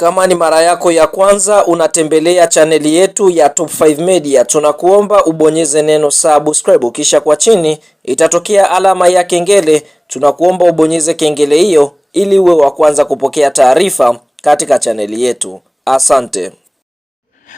Kama ni mara yako ya kwanza unatembelea chaneli yetu ya Top 5 Media, tunakuomba ubonyeze neno subscribe, kisha kwa chini itatokea alama ya kengele. Tunakuomba ubonyeze kengele hiyo ili uwe wa kwanza kupokea taarifa katika chaneli yetu. Asante.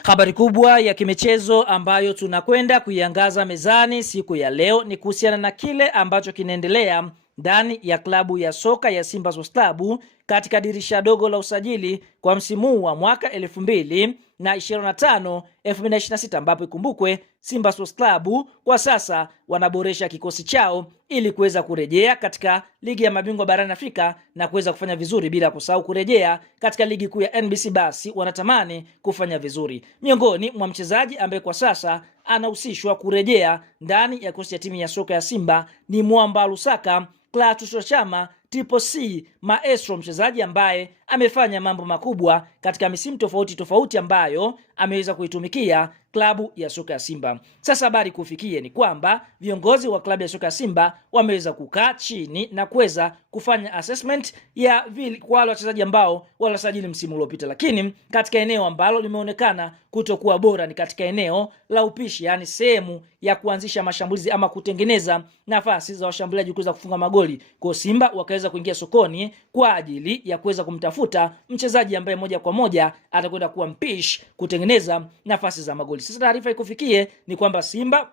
Habari kubwa ya kimichezo ambayo tunakwenda kuiangaza mezani siku ya leo ni kuhusiana na kile ambacho kinaendelea ndani ya klabu ya soka ya Simba Sports Club katika dirisha dogo la usajili kwa msimu wa mwaka 2025-2026, ambapo ikumbukwe Simba Sports Club kwa sasa wanaboresha kikosi chao ili kuweza kurejea katika ligi ya mabingwa barani Afrika na kuweza kufanya vizuri, bila kusahau kurejea katika ligi kuu ya NBC. Basi wanatamani kufanya vizuri. Miongoni mwa mchezaji ambaye kwa sasa anahusishwa kurejea ndani ya kikosi cha timu ya soka ya Simba ni Mwamba Lusaka Clatous Chama Triple C Maestro, mchezaji ambaye amefanya mambo makubwa katika misimu tofauti ambayo ameweza kuitumikia klabu ya soka ya Simba. Sasa habari kufikie ni kwamba viongozi wa klabu ya soka ya Simba wameweza kukaa chini na kuweza kufanya assessment ya kwa wale wachezaji ambao walasajili msimu uliopita, lakini katika eneo ambalo limeonekana kutokuwa bora ni katika eneo la upishi, yani sehemu ya kuanzisha mashambulizi ama kutengeneza nafasi za washambuliaji kuweza kufunga magoli. Kwa Simba wakaweza kuingia sokoni kwa ajili ya kuweza kumtafuta mchezaji ambaye moja kwa moja atakwenda kuwa mpishi kutengeneza nafasi za magoli. Sasa taarifa ikufikie ni kwamba Simba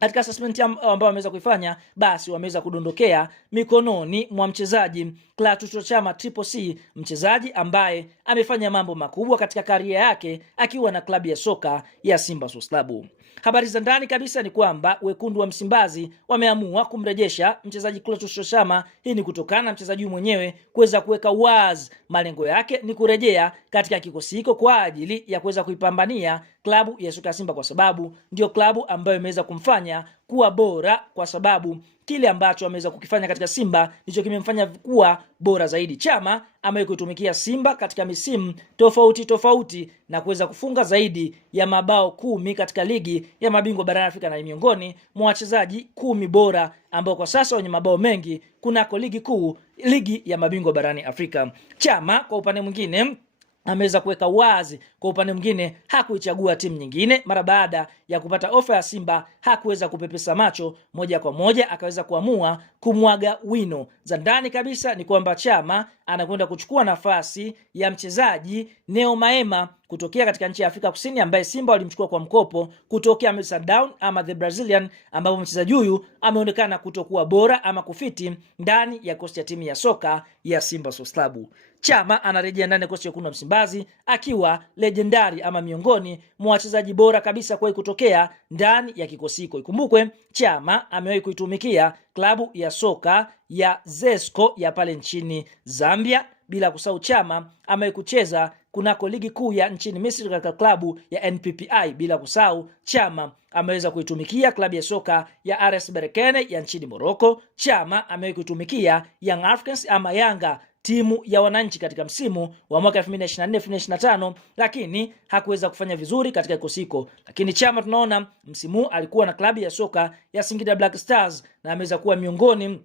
katika assessment ambao wameweza kuifanya, basi wameweza kudondokea mikononi mwa mchezaji Clatous Chama Triple C, mchezaji ambaye amefanya mambo makubwa katika karia yake akiwa na klabu ya soka ya Simba Sports Club. Habari za ndani kabisa ni kwamba wekundu wa Msimbazi wameamua kumrejesha mchezaji Clatous Chama. Hii ni kutokana na mchezaji mwenyewe kuweza kuweka wazi malengo yake ni kurejea katika kikosi hiko kwa ajili ya kuweza kuipambania klabu ya soka ya Simba, kwa sababu ndio klabu ambayo imeweza kumfanya kuwa bora, kwa sababu kile ambacho ameweza kukifanya katika Simba ndicho kimemfanya kuwa bora zaidi. Chama amekuitumikia Simba katika misimu tofauti na kuweza kufunga zaidi ya mabao 10 katika ligi ya mabingwa barani Afrika, na miongoni mwa wachezaji 10 bora ambao kwa sasa wenye mabao mengi kunako ligi kuu, ligi ya mabingwa barani Afrika. Chama kwa upande mwingine ameweza kuweka wazi, kwa upande mwingine hakuichagua timu nyingine. Mara baada ya kupata ofa ya Simba hakuweza kupepesa macho, moja kwa moja akaweza kuamua kumwaga wino. Za ndani kabisa ni kwamba Chama anakwenda kuchukua nafasi ya mchezaji Neo Maema kutokea katika nchi ya Afrika Kusini, ambaye Simba walimchukua kwa mkopo kutokea Amsterdam ama the Brazilian, ambapo mchezaji huyu ameonekana kutokuwa bora ama kufiti ndani ya kosti ya timu ya soka ya Simba Sports Club. Chama anarejea ndani ya kosti ya wekundu wa Msimbazi akiwa legendari ama miongoni mwa wachezaji bora kabisa kwa kutokea ndani ya kikosi hiko. Ikumbukwe Chama amewahi kuitumikia klabu ya soka ya Zesco ya pale nchini Zambia, bila kusahau Chama amewahi kucheza kunako ligi kuu ya nchini Misri katika klabu ya NPPI, bila kusahau Chama ameweza kuitumikia klabu ya soka ya RS Berkane ya nchini Morocco. Chama amewahi kuitumikia Young Africans ama Yanga, timu ya wananchi katika msimu wa mwaka 2024-2025, lakini hakuweza kufanya vizuri katika kikosi hiko. Lakini Chama tunaona msimu alikuwa na klabu ya soka ya Singida Black Stars na ameweza kuwa miongoni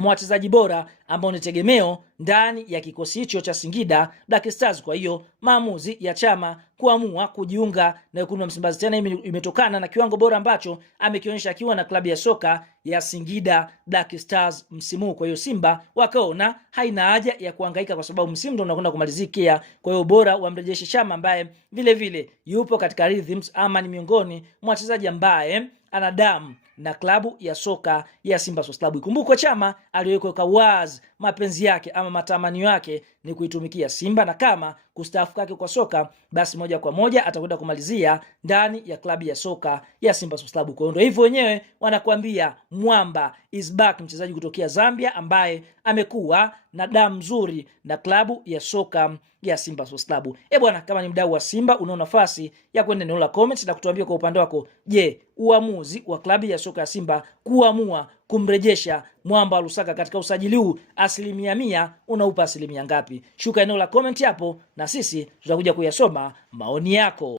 mwa wachezaji bora ambao ni tegemeo ndani ya kikosi hicho cha Singida Black Stars. Kwa hiyo maamuzi ya Chama kuamua kujiunga na wekundu wa Msimbazi tena imetokana na kiwango bora ambacho amekionyesha akiwa na klabu ya soka ya Singida Black Stars msimu. Kwa hiyo Simba wakaona haina haja ya kuhangaika kwa sababu msimu ndio unakwenda kumalizikia. Kwa hiyo bora wamrejeshe Chama ambaye vile yupo katika rhythms ama ni miongoni mwa wachezaji ambaye ana damu na klabu ya soka ya Simba Sports Club. Ikumbukwe Chama aliweka wazi mapenzi yake ama matamanio yake ni kuitumikia Simba, na kama kustaafu kwake kwa soka basi moja kwa moja atakwenda kumalizia ndani ya klabu ya soka ya Simba Sports Club. Kwa hiyo hivyo wenyewe wanakuambia Mwamba is back, mchezaji kutokea Zambia ambaye amekuwa na damu nzuri na klabu ya soka ya Simba Sports Club. Bwana, kama ni mdau wa Simba una nafasi ya kwenda eneo la comments na kutuambia kwa upande wako, je, uamuzi wa klabu ya soka ya Simba kuamua kumrejesha Mwamba Lusaka katika usajili huu 100% unaupa 100% ngapi? Shuka eneo la comment hapo na sisi tutakuja kuyasoma maoni yako.